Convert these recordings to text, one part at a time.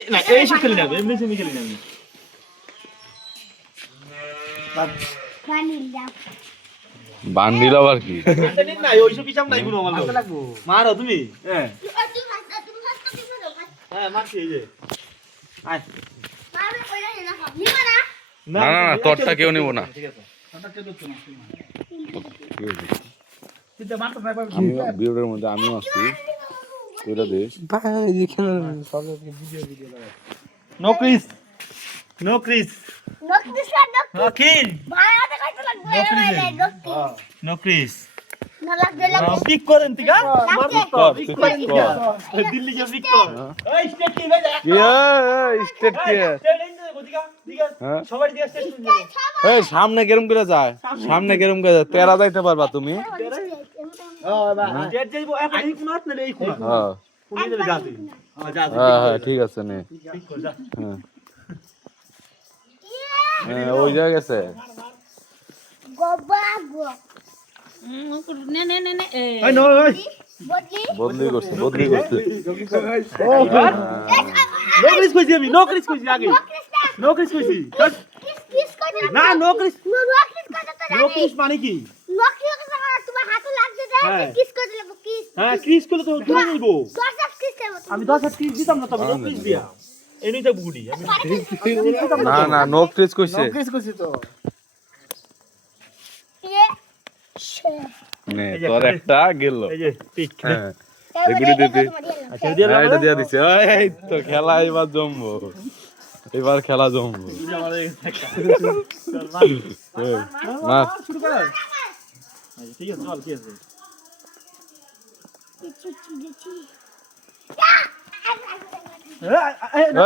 না এইসব খেলি না, এমনি সেমনি খেলি না আমি। বান্ডিল আবার কি? না ওইসব হিসাব নাই কোনো আমার লাগবো। মারো তুমি? হ্যাঁ হ্যাঁ মারছি এই যে। আয় না না না, তোরটা কেউ নেবো না। ঠিক আছে। আমিও বিয়ের মধ্যে আমিও আছি, ওইটা দে। নো ক্রিস, নো ক্রিস, নো কিল, নো ক্রিস। পিক করেন তিকা, পিক করেন তিকা। দিল্লি কে পিক কর। এই স্টেট কি ভাই? কি স্টেট কি? স্টেট ইন দিকা দিকা হ্যাঁ সবাই দিকা স্টেট। এই সামনে কেরম করে যায়, সামনে কেরম করে যায়, তেরা যাইতে পারবা তুমি? স্টেট যাইবো এখন এই কোণাত না এই কোণাত। হ্যাঁ কোণে যাবে গাতে। যা হ্যাঁ হ্যাঁ ঠিক আছে নে। পিক কর যা। হ্যাঁ হ্যাঁ ওই জায়গা গেছে। এই নো ওই বদলি করছে, বদলি করছে। নো ক্রিস কইছি আমি, নো ক্রিস কইছি আগে। নো ক্রিস কইছি। না নো ক্রিস, নো ক্রিস মানে কি? হ্যাঁ ক্রিস করলে তো তুমি নিবো। আমি 10 হাত ক্রিস দিতাম না তবে নো ক্রিস দিয়া। এমনি তো বুড়ি আমি না না নো ক্রিস কইছে। নে তোর একটা গেল। এই যে পিক। হ্যাঁ এগুলি দিতে। আচ্ছা দিয়া হ্যাঁ এটা দিয়া দিছে। এই তো খেলা এবার জমবো, এবার খেলা জমবো। মার শুরু কর। ঠিক আছে চল, ঠিক আছে।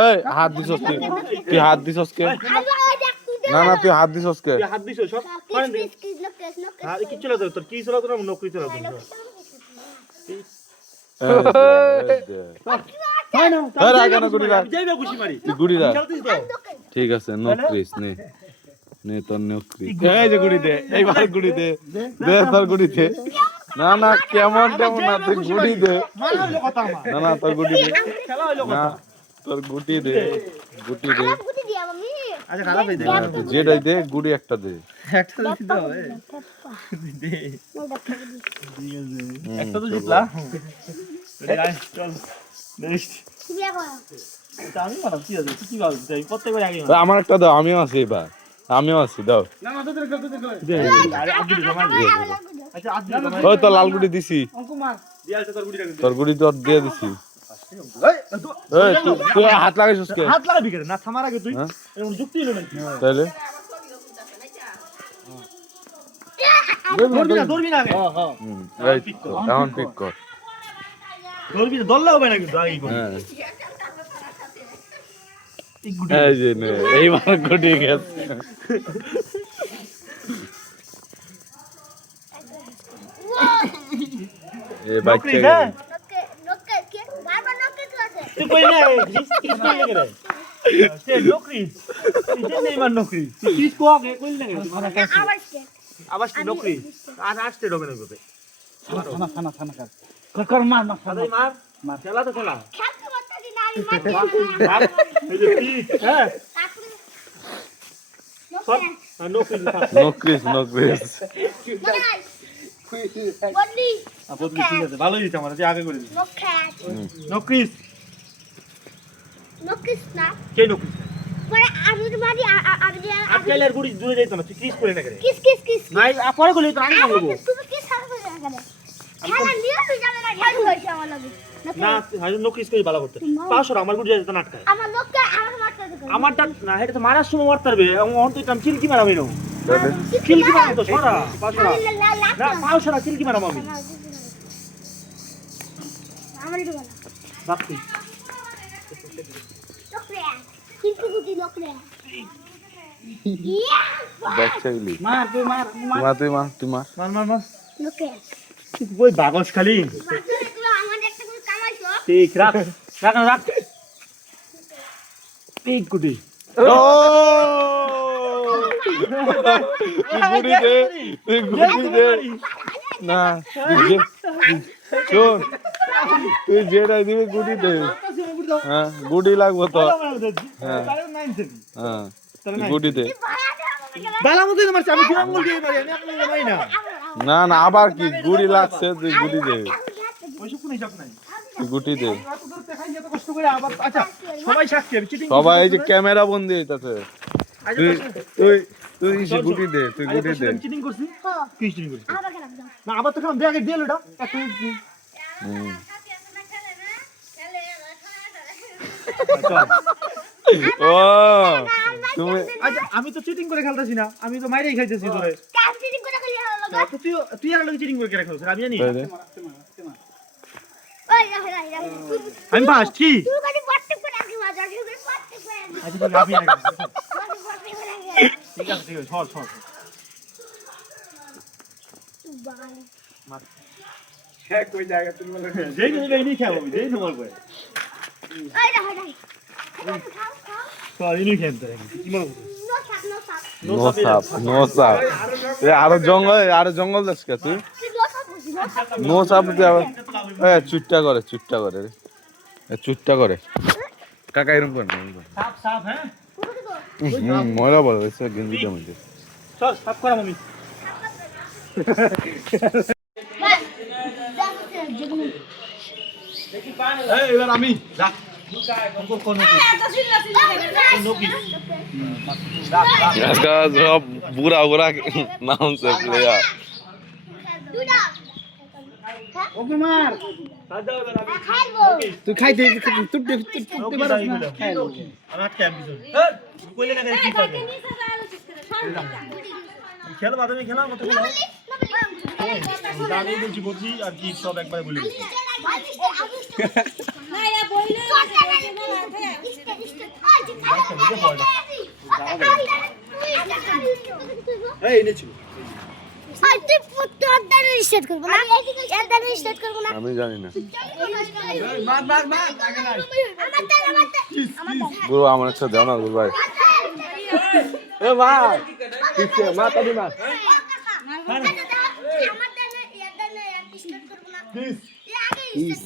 এই হাত দিছস তুই, তুই হাত দিছস কে? না না তুই হাত দিছস কে? তুই হাত দিছো সব করেন দে। হ্যাঁ কি চলা তোর কি চলা তোর নকরি চলা তোর। হয় না আরে আগে না গুড়ি রাখ, যাইবা খুশি মারি তুই গুড়ি রাখ। খেলতিস তো। ঠিক আছে নো ক্রিস নে, নে তোর নো ক্রিস। এই যে গুড়ি দে, এইবার গুড়ি দে, দে তোর গুড়ি দে। না না কেমন কেমন না, তুই গুড়ি দে। মারা হইলো কথা আমার। না না তোর গুড়ি দে, খেলা হইলো না কথা। তোর গুটি দে, গুটি দে। আচ্ছা খারাপ হই দে। হ্যাঁ, তুই যেটাই দে গুড়ি একটা দে। একটা তো দিতে হবে। দে। ঠিক আছে। একটা তো জিতলা। আয় চল। নেক্সট। এটা আমি মারাম কি আছে? তুই কি বল? তুই প্রত্যেকবার আগে মার। আমার একটা দাও, আমিও আছি এবার, আমিও আছি দাও। না না তোদের দে। আরে আগে দিও মার। আচ্ছা আজ দিও। ওই তো লাল গুড়ি দিছি, দিয়ালতে তোর গুড়ি রাখবি। তোর গুড়ি তো দিয়ে দিছি। এই এই তুই হাত লাগাইছিস কে? হাত লাগাবি কেন? না থামার আগে তুই হ্যাঁ? এরকম যুক্তি হলো নাকি? তাইলে ধরবি না আগে। এই তো, এখন পিক কর। ধরবি না, ধরলে হবে না কিন্তু আগে কর। হ্যাঁ এই গুটি। এই যে নে, এইবার গুটি গেছে। এ বাচ্চা হ্যাঁ? গেছে। তুই কই না ক্রিস ক্রিস কই না রে? সে নকরি। তুই নেই মান নকরি। তুই ক্রিস কো আগে কই না রে? আবার সে নকরি। আর আসতে হবে না কবে। কর মার মার। আরে মার। মার খেলা তো খেলা। মার। এই যে পিক হ্যাঁ। সব নকরি। নো ক্রিস, নো ক্রিস। বদলি ঠিক আছে ভালোই দিতে আমার যে আগে করে দিই। নকরিস। কে নকরিস? আজকাল আর গুড়ি দূরে যাইতো না তুই ক্রিস করে না করে। নাই পরে গলি তো আমি বলবো। না হাই নকরিস করে ভালো করতে। পাশর আমার গুড়ি যাইতো না আটকায়। আমারটা না এটা তো মারার সময় মারতে পারবে। অন তো আমি চিলকি মারাবি না। চিলকি মারাবো তো সরা পাশরা। না পাশরা চিলকি মারাবো আমি। বাপি বাচ্চা গেলি। মার তুই মার মার তুই মার, তুই মার। মার মার মার ওই বাগস খালি ঠিক রাখ রাখ রাখ ঠিক গুটি ও তুই গুড়ি দে, তুই গুড়ি দে। না তুই শোন, তুই যেটাই দিবি গুড়ি দে। হ্যাঁ গুডি লাগবো তো হ্যাঁ তাহলে 9 থেকে হ্যাঁ তাহলে গুডি দে বালা মতো মারছি আমি কি আঙ্গুল দিয়ে মারি আমি আঙ্গুল দিয়ে মারি না না না আবার কি গুড়ি লাগছে তুই গুড়ি দে ওইসব কোনো হিসাব নাই তুই গুটি দে এত দূর দেখাই এত কষ্ট করে আবার আচ্ছা সবাই সাক্ষী আমি চিটিং সবাই এই যে ক্যামেরা বন্দি হইতাছে তুই তুই তুই ইসি গুটি দে তুই গুটি দে চিটিং করছি কি চিটিং করছি না আবার তো খাম ব্যাগে দিয়ে লটা একটু ও তুমি আচ্ছা আমি তো চিটিং করে খেলতেছি না আমি তো মাইরেই খাইতেছি তোরে তুই তুই আর লগে চিটিং করে কে রাখছিস আমি জানি আমি বাস কি আচ্ছা ঠিক আছে ঠিক আছে ছড় ছড় হ্যাঁ কই জায়গা তুমি বলে যেই নেই খাবো যেই নো বলবো ইনি খেলতে কি মনে নো সাপ এ আরো জঙ্গল যাস কে তুই নো সাপ তুই আবার এ চুট্টা করে রে এ চুট্টা করে কাকা এরকম করে না সাপ সাপ হ্যাঁ ময়লা বল এসে গেঞ্জিটা মধ্যে চল সাপ করা মামি এই এবার আমি যা इसका सब बुरा बुरा नाम से प्लेयर ওকে মার তুই খাইতে তুই পারছ না আমার ক্যাম্প দিছ কইলে না কি পাবে খেলো বাদে খেলা মত খেলা আমি বলছি বলছি আর কি সব একবারে বলে দিছি এই এনেছিল আমি জানি না গুরু আমার একটা দাও না গুরু ভাই এ ভাই কিসে মাতা দি মার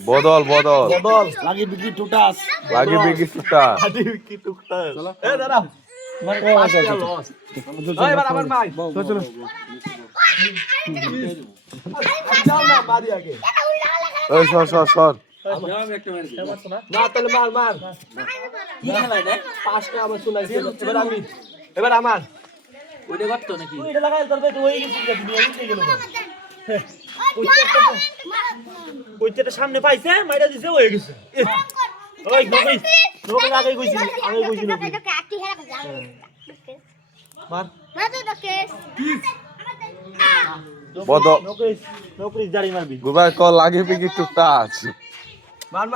বদল লাগি বিকি টুটাস এ দাদা এবার আমার ভাই চলো যাও না মারি আগে ওই সর না তাহলে মার কি খেলা রে পাঁচটা আবার চলাইছে এবার আমার ওইটা করতে নাকি ওইটা লাগাই তোর তো ওই কিছু দিবি ওই নিয়ে গেল ওইটা সামনে পাইছে মাইরা দিছে হয়ে গেছে ওই নকই আগে কইছি মার বদল নকরি জারি মারবি গুরু ভাই কল লাগে পিকি একটু টাচ মার